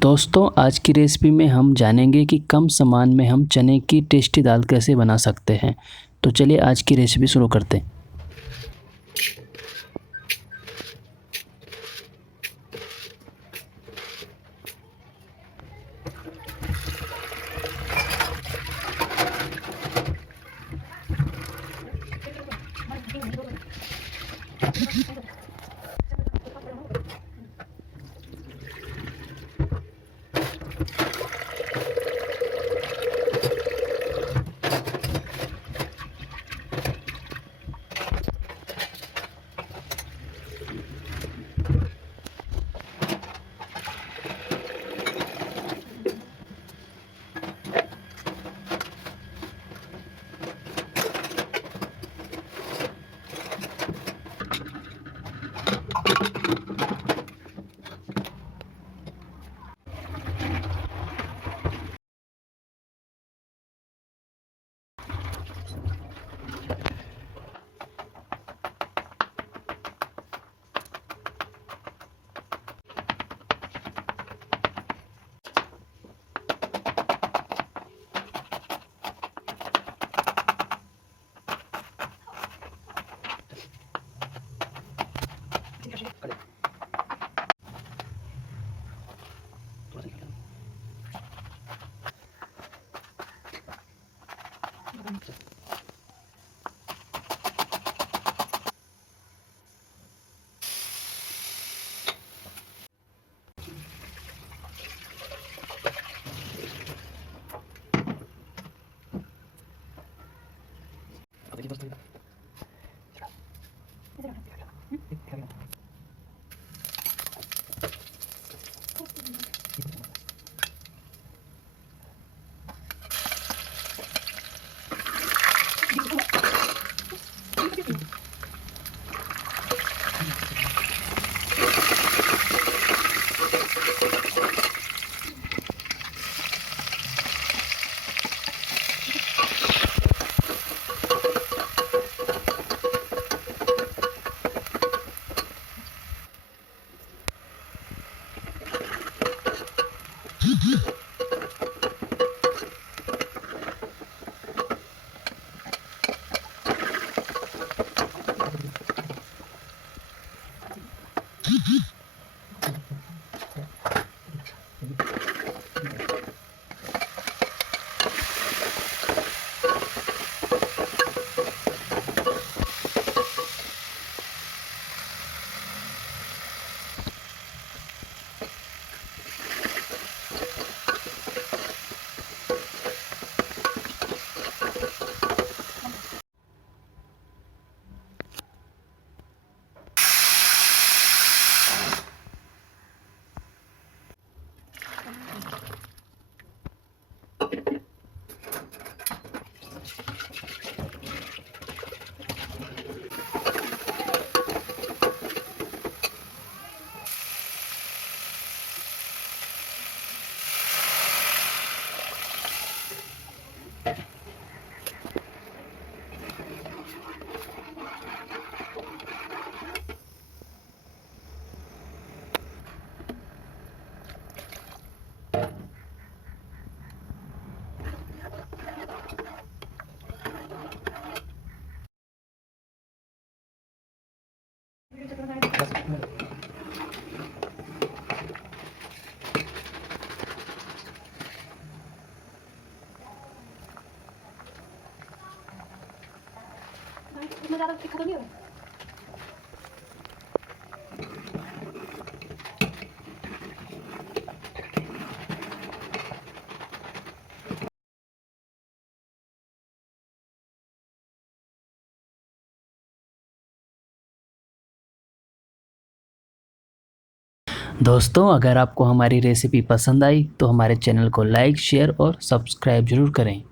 दोस्तों आज की रेसिपी में हम जानेंगे कि कम सामान में हम चने की टेस्टी दाल कैसे बना सकते हैं। तो चलिए आज की रेसिपी शुरू करते हैं। ज़्यादा खत्म नहीं हो रहा। दोस्तों अगर आपको हमारी रेसिपी पसंद आई तो हमारे चैनल को लाइक शेयर और सब्सक्राइब ज़रूर करें।